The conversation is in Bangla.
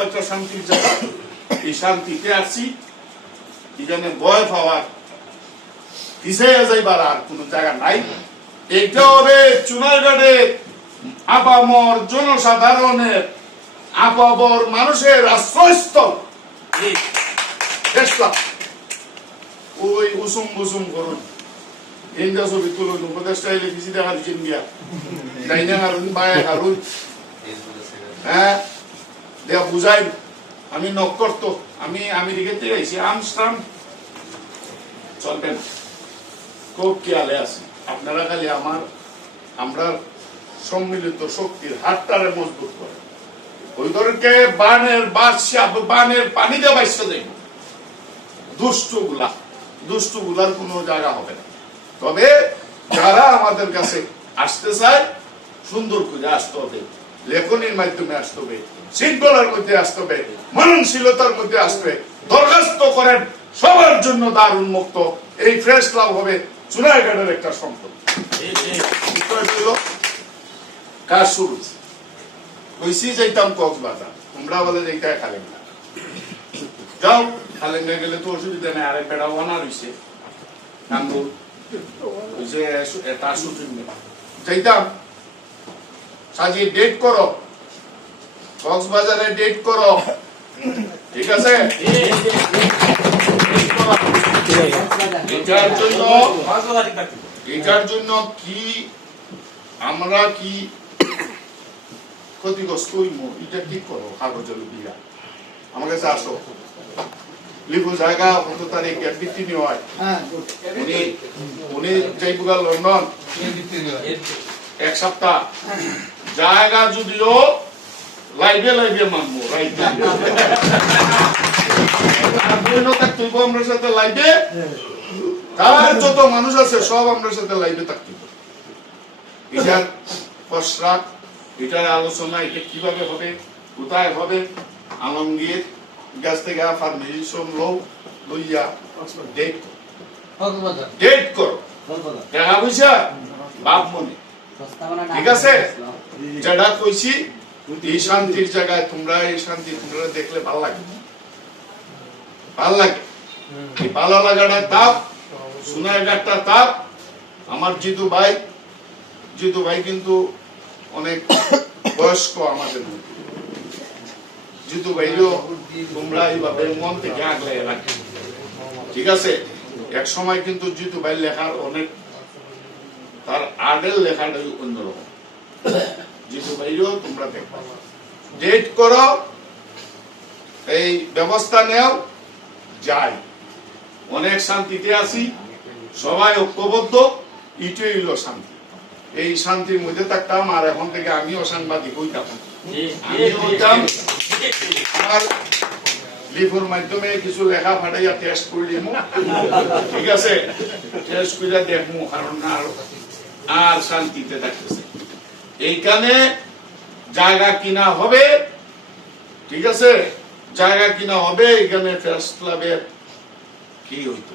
ক্লাব একটা শান্তির জায়গা, এই শান্তিতে আসছি, এখানে ভয় পাওয়ার পিছিয়ে যাইবার আর কোন জায়গা নাই। এটা হবে চুনারগড়ের আপামর জনসাধারণের আপামর মানুষের আশ্রয়স্থল। ওই উসুম বুসুম করুন ইন্দ্রা ছবি তুলুন, উপদেশটা এলে কিছু দেখা দিচ্ছেন গিয়া ডাইনা হারুন বায়া হারুন, হ্যাঁ দেয়া বুঝাই। আমি নক করতো, আমি আমেরিকা থেকে আইসি, আমস্টারডাম চলবে না, খুব খেয়ালে আছে। আপনারা খালি আমরা সম্মিলিত শক্তির হাতটারে মজবুত করে ওইদেরকে বানের পানি দিয়ে বাইসে দেয়। দুষ্টগুলার কোনো জায়গা হবে না। তবে যারা আমাদের কাছে আসতে চায় সুন্দর করে আসতে হবে, লেখনির মাধ্যমে আসতে হবে, শৃঙ্খলার মধ্যে আসতে হবে, মননশীলতার মধ্যে আসবে। দরখাস্ত করেন, সবার জন্য দ্বার উন্মুক্ত। এই প্রেস ক্লাব হবে চুনারগড়ের একটা সম্পদ। কাজ শুরু কইসি যাইতাম কক্সবাজার, তোমরা বলে যাইতে খালেন না, যাও খালেন না গেলে তো অসুবিধা নেই। আরেক বেড়া ওয়ানা রয়েছে নামবুল যাইতাম, সাজিয়ে ডেট করো, কক্সবাজারে ডেট করো, ঠিক আছে? এটার জন্য কি আমরা কি ক্ষতিগ্রস্ত হইব, এটা ঠিক করো। কাগজের লিয়া আমার কাছে আসো, লিখো জায়গা কত তারিখ ভিত্তি হয়। উনি যাইবুগা লন্ডন এক সপ্তাহ, জায়গা যদিও লাইভে মানবো, আমরা সাথে লাইভে, তার যত মানুষ আছে সব আমরা সাথে লাইভে থাকতে। এটার খসড়া, এটার আলোচনা, এটা কিভাবে হবে, কোথায় হবে, আলমগীর গাছ থেকে পারমিশন লইয়া ডেট করো, টাকা পয়সা বাপ মনে, ঠিক আছে? যেটা কইছি এই শান্তির জায়গায় তোমরা, এই শান্তি তোমরা দেখলে ভালো লাগে, ভাল লাগে। এই ভালো লাগাটা তাপ, সোনারগাঁটা তাপ। আমার জিতু ভাই কিন্তু অনেক বয়স্ক আমাদের মধ্যে। জিতু ভাইও তোমরা এইভাবে মন থেকে আগলে রাখে, ঠিক আছে? এক সময় কিন্তু জিতু ভাই লেখার অনেক, তার আগের লেখাটাই অন্যরকম। জিতু ভাইও তোমরা দেখো, ডেট করো, এই ব্যবস্থা নেও, যাই। অনেক শান্তিতে আছি, সবাই ঐক্যবদ্ধ, এটাই হইল শান্তি। এই শান্তির মধ্যে থাকতাম। আর এখন থেকে আমিও সাংবাদিক হইতাম, আর লিখুর মাধ্যমে কিছু লেখা ফাটাইয়া টেস্ট করে দিব, ঠিক আছে? টেস্ট করে দেখবো, কারণ আর শান্তিতে থাকতেছে। এইখানে জায়গা কিনা হবে, ঠিক আছে? জায়গা কিনা হবে, এখানে প্রেস ক্লাবের কি হইতো